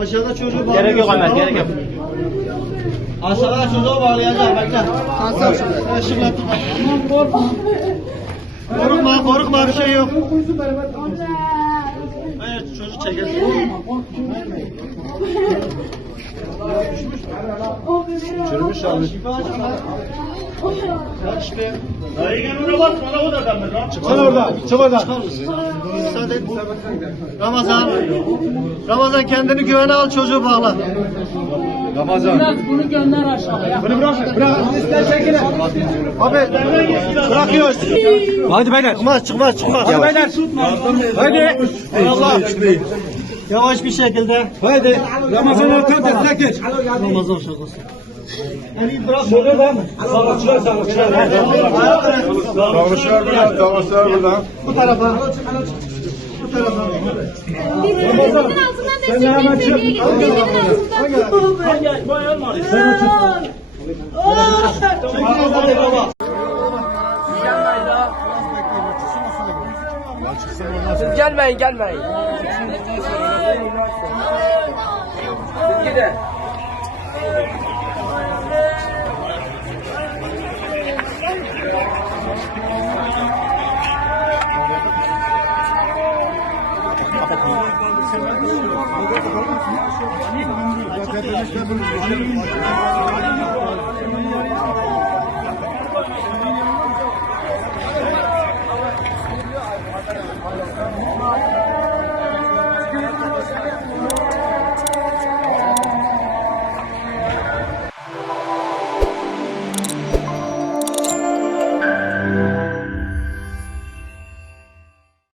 Aşağıda çocuğu bağlayacağım. Gerek yok Ömer, gerek yok. Aşağıda çocuğu bağlayacağım. Bekle. Işıkla tut. Korkma bir şey yok. Hayır çocuk çekelim. Çürümüş abi. Dayı gel oraya bak, bana o da kalmış lan. Çık oradan. Çık oradan. Müsaade et. Ramazan kendini güvene al, çocuğu bağla. Ramazan. Biraz bunu gönder aşağıya. Bunu bırak. Abi bırakıyoruz. Hadi beyler. Çıkmaz. Hadi beyler. Hadi. Allah. Yavaş bir şekilde. Hadi. Ramazan ortam destek geç. Ramazan şakası. Eli bırak. Şöyle ben. Sağlıkçılar. Savaşlar burada. Bu tarafa. Denizin altından destek seviyeye gidin. Denizin altından. Hangi bayan var? Gelmeyin. Gidin. Zaten